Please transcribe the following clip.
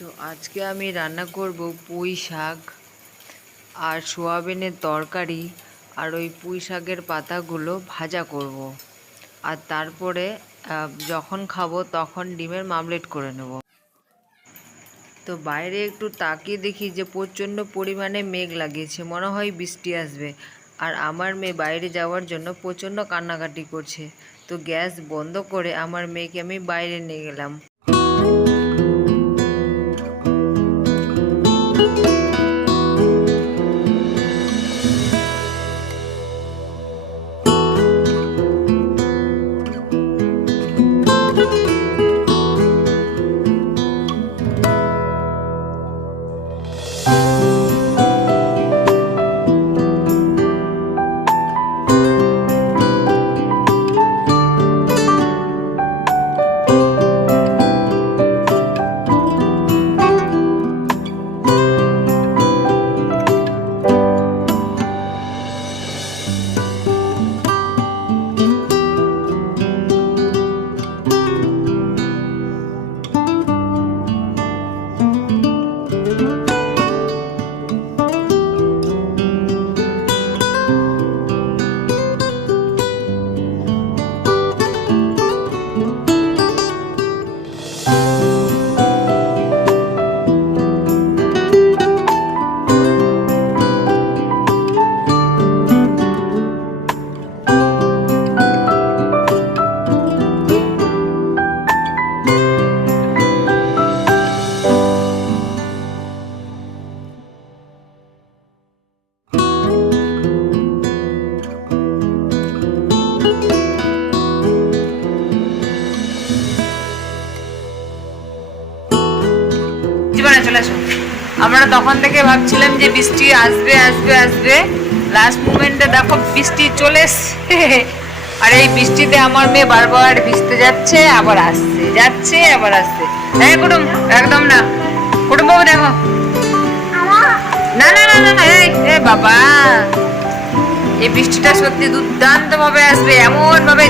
তো আজকে আমি রান্না করব পুঁই শাক আর সোয়াবিনের তরকারি। আর ওই পুঁই শাকের পাতাগুলো ভাজা করব। আর তারপরে যখন খাবো তখন ডিমের মামলেট করে নেব। তো বাইরে একটু তাকিয়ে দেখি যে প্রচণ্ড পরিমাণে মেঘ লাগিয়েছে, মনে হয় বৃষ্টি আসবে। আর আমার মেয়ে বাইরে যাওয়ার জন্য প্রচণ্ড কান্নাকাটি করছে। তো গ্যাস বন্ধ করে আমার মেয়েকে আমি বাইরে নিয়ে গেলাম। চলে আসো। আমরা তখন থেকে ভাবছিলাম যে বৃষ্টি আসবে আসবে আসবে, লাস্ট মুমেন্টে দেখো বৃষ্টি চলে এসছে। আর এই বৃষ্টিতে আমার মেয়ে বারবার ভিজতে যাচ্ছে, আবার আসছে, যাচ্ছে আবার আসছে। হ্যাঁ কুটুম, একদম না কুটুম বাবু, দেখো না না না না, এই বাবা, এই বৃষ্টিটা সত্যি দুর্দান্ত ভাবে আসবে, এমন ভাবে